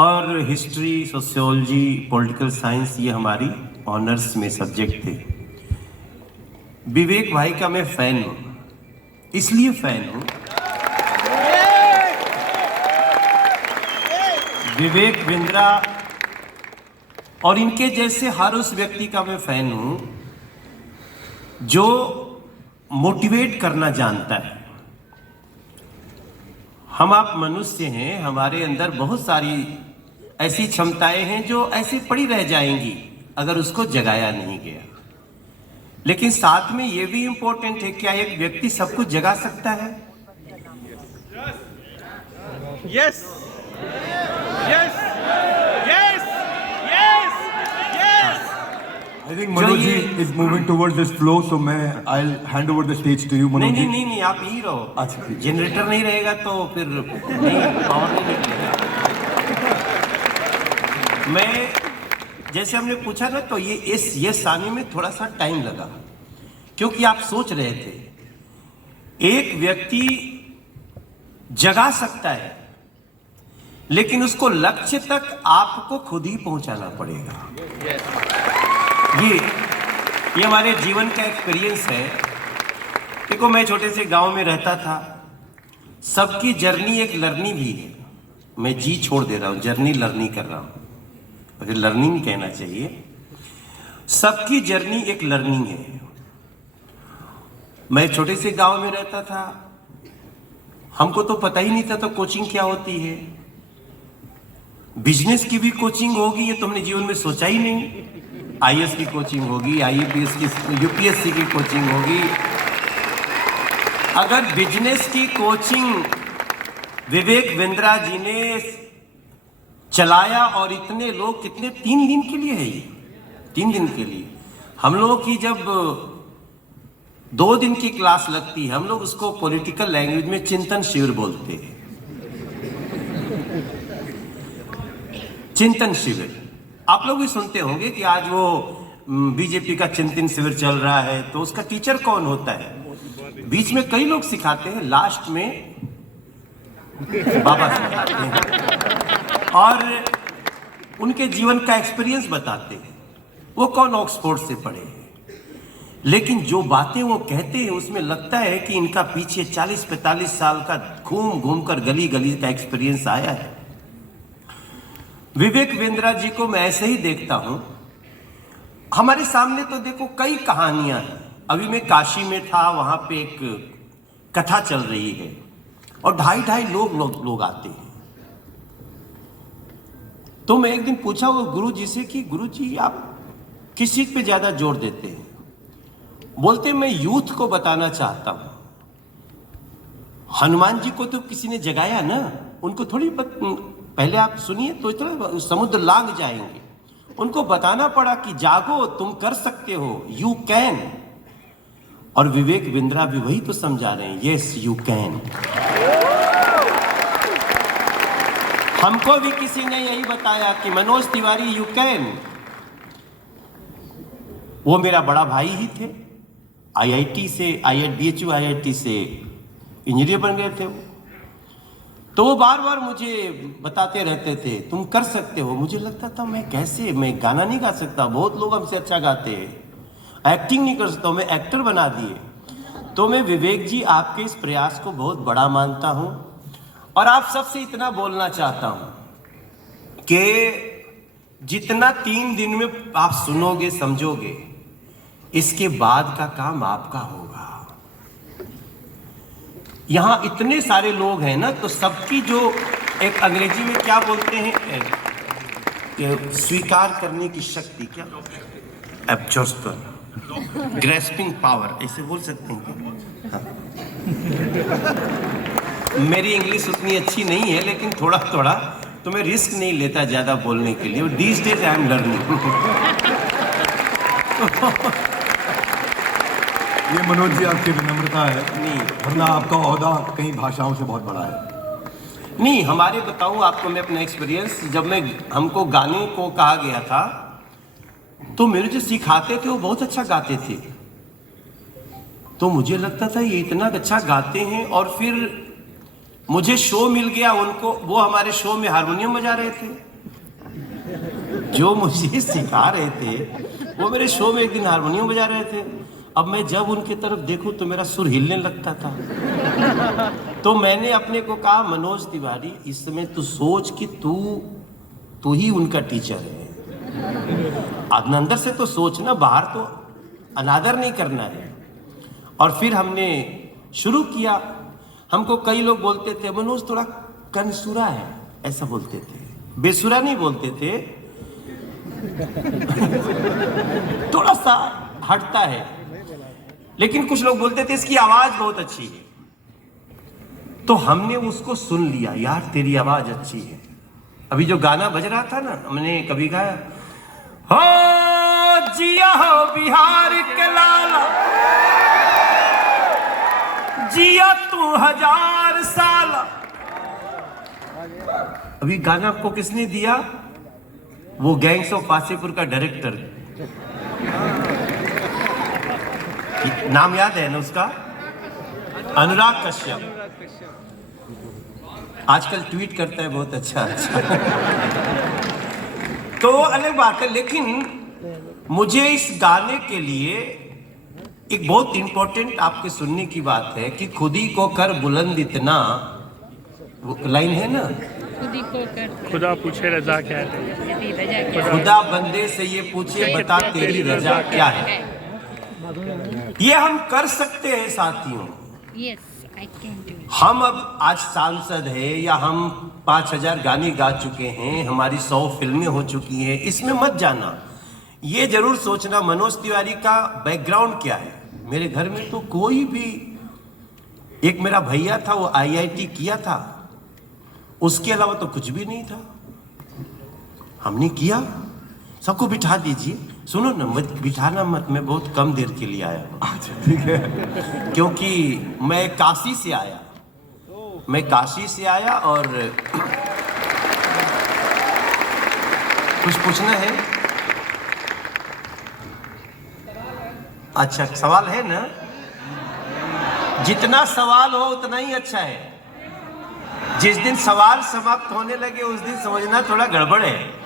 और history, sociology, political science ये हमारी ऑनर्स में सब्जेक्ट थे। विवेक भाई का मैं फैन हूँ, इसलिए फैन हूँ, विवेक बिंद्रा और इनके जैसे हर उस व्यक्ति का मैं फैन हूँ जो मोटिवेट करना जानता है। हम आप मनुष्य हैं, हमारे अंदर बहुत सारी ऐसी क्षमताएं हैं जो ऐसे पड़ी रह जाएंगी अगर उसको जगाया नहीं गया। लेकिन साथ में ये भी इंपॉर्टेंट है, क्या एक व्यक्ति सब कुछ जगा सकता है? Yes yes yes yes yes. I think Manoj ji is moving towards this flow, so I'll hand over the stage to you, Manoj ji. नहीं, आप यही रहो। अच्छा, ठीक। जनरेटर नहीं रहेगा तो फिर नहीं, पावर नहीं निकलेगा। मैं जैसे हमने पूछा ना, तो ये आने में थोड़ा सा टाइम लगा, क्योंकि आप सोच रहे थे एक व्यक्ति जगा सकता है, लेकिन उसको लक्ष्य तक आपको खुद ही पहुंचाना पड़ेगा। ये हमारे जीवन का एक्सपीरियंस है। देखो, मैं छोटे से गांव में रहता था। सबकी जर्नी एक लर्निंग भी है। मैं जी छोड़ दे रहा हूं, जर्नी लर्निंग कर रहा हूं, अगर लर्निंग कहना चाहिए। सबकी जर्नी एक लर्निंग है। मैं छोटे से गांव में रहता था, हमको तो पता ही नहीं था तो कोचिंग क्या होती है। बिजनेस की भी कोचिंग होगी ये तो हमने जीवन में सोचा ही नहीं। आईएएस की कोचिंग होगी, आईएपीएस की, यूपीएससी की कोचिंग होगी। अगर बिजनेस की कोचिंग विवेक बिंद्रा जी ने चलाया, और इतने लोग, कितने 3 दिन के लिए है ये, 3 दिन के लिए। हम लोगों की जब 2 दिन की क्लास लगती है, हम लोग उसको पॉलिटिकल लैंग्वेज में चिंतन शिविर बोलते हैं। चिंतन शिविर आप लोग भी सुनते होंगे कि आज वो बीजेपी का चिंतन शिविर चल रहा है, तो उसका टीचर कौन होता है? बीच में कई लोग सिखाते हैं, लास्ट में बाबा सिखाते हैं और उनके जीवन का एक्सपीरियंस बताते हैं। वो कौन ऑक्सफोर्ड से पढ़े हैं, लेकिन जो बातें वो कहते हैं उसमें लगता है कि इनका पीछे 40-45 साल का घूम घूम कर गली गली का एक्सपीरियंस आया है। विवेक बिंद्रा जी को मैं ऐसे ही देखता हूं। हमारे सामने तो देखो कई कहानियां हैं। अभी मैं काशी में था, वहां पे एक कथा चल रही है और 250 लोग आते हैं। तो मैं एक दिन पूछा वो गुरु जी से कि गुरु जी आप किस चीज पे ज्यादा जोर देते हैं? बोलते मैं यूथ को बताना चाहता हूं। हनुमान जी को तो किसी ने जगाया ना, उनको थोड़ी पहले आप सुनिए तो इतना समुद्र लांग जाएंगे। उनको बताना पड़ा कि जागो, तुम कर सकते हो, यू कैन। और विवेक बिंद्रा भी वही तो समझा रहे हैं, यस यू कैन। हमको भी किसी ने यही बताया कि मनोज तिवारी यू कैन। वो मेरा बड़ा भाई ही थे, आईआईटी से, बीएचयू आईआईटी से इंजीनियर बन गए थे वो। तो वो बार बार मुझे बताते रहते थे तुम कर सकते हो। मुझे लगता था मैं कैसे, मैं गाना नहीं गा सकता, बहुत लोग हमसे अच्छा गाते हैं। एक्टिंग नहीं कर सकता, मैं एक्टर बना दिए। तो मैं विवेक जी आपके इस प्रयास को बहुत बड़ा मानता हूं और आप सबसे इतना बोलना चाहता हूं कि जितना 3 दिन में आप सुनोगे, समझोगे, इसके बाद का काम आपका होगा। यहां इतने सारे लोग हैं ना, तो सबकी जो एक अंग्रेजी में क्या बोलते हैं, स्वीकार करने की शक्ति, क्या एब्जॉर्प्शन, ग्रेस्पिंग पावर, ऐसे बोल सकते हैं। हाँ। मेरी इंग्लिश उतनी अच्छी नहीं है, लेकिन थोड़ा थोड़ा तो मैं रिस्क नहीं लेता ज्यादा बोलने के लिए। These days I am learning. ये मनोज जी आपकी विनम्रता है, नहीं वरना आपका ओहदा कई भाषाओं से बहुत बड़ा है। नहीं, हमारे बताऊं आपको मैं अपना एक्सपीरियंस। जब हमको गाने को कहा गया था, तो मेरे जो सिखाते थे वो बहुत अच्छा गाते थे। तो मुझे लगता था ये इतना अच्छा गाते हैं, और फिर मुझे शो मिल गया उनको, वो हमारे शो में हारमोनियम बजा रहे थे। जो मुझे सिखा रहे थे वो मेरे शो में एक दिन हारमोनियम बजा रहे थे। अब मैं जब उनकी तरफ देखूं तो मेरा सुर हिलने लगता था। तो मैंने अपने को कहा, मनोज तिवारी, इस समय तू सोच कि तू ही उनका टीचर है। अंदर से तो सोच ना, बाहर तो अनादर नहीं करना है। और फिर हमने शुरू किया। हमको कई लोग बोलते थे, मनोज थोड़ा कनसुरा है, ऐसा बोलते थे। बेसुरा नहीं बोलते थे, थोड़ा सा हटता है। लेकिन कुछ लोग बोलते थे इसकी आवाज बहुत अच्छी है। तो हमने उसको सुन लिया, यार तेरी आवाज अच्छी है। अभी जो गाना बज रहा था ना, हमने कभी गाया, हो जिया हो बिहार के लाला, जिया तू 1000 साल। अभी गाना आपको किसने दिया? वो गैंग्स ऑफ वासेपुर का डायरेक्टर, नाम याद है ना उसका? अनुराग कश्यप। आजकल ट्वीट करता है बहुत अच्छा। तो अलग बात है, लेकिन मुझे इस गाने के लिए एक बहुत इंपॉर्टेंट आपके सुनने की बात है कि खुद ही को कर बुलंद इतना, वो लाइन है ना, खुदा पूछे रजा क्या है, खुदा बंदे से ये पूछे बता तेरी रजा क्या है। ये हम कर सकते हैं साथियों। हम अब आज सांसद है या हम 5000 गाने गा चुके हैं, हमारी 100 फिल्में हो चुकी हैं, इसमें मत जाना। ये जरूर सोचना मनोज तिवारी का बैकग्राउंड क्या है। मेरे घर में तो कोई भी, एक मेरा भैया था वो IIT किया था, उसके अलावा तो कुछ भी नहीं था। हमने किया। सबको बिठा दीजिए, सुनो ना, मत बिठाना मत, मैं बहुत कम देर के लिए आया हूं। ठीक है। क्योंकि मैं काशी से आया, और कुछ पूछना है? अच्छा, सवाल है ना? जितना सवाल हो उतना ही अच्छा है। जिस दिन सवाल समाप्त होने लगे उस दिन समझना थोड़ा गड़बड़ है।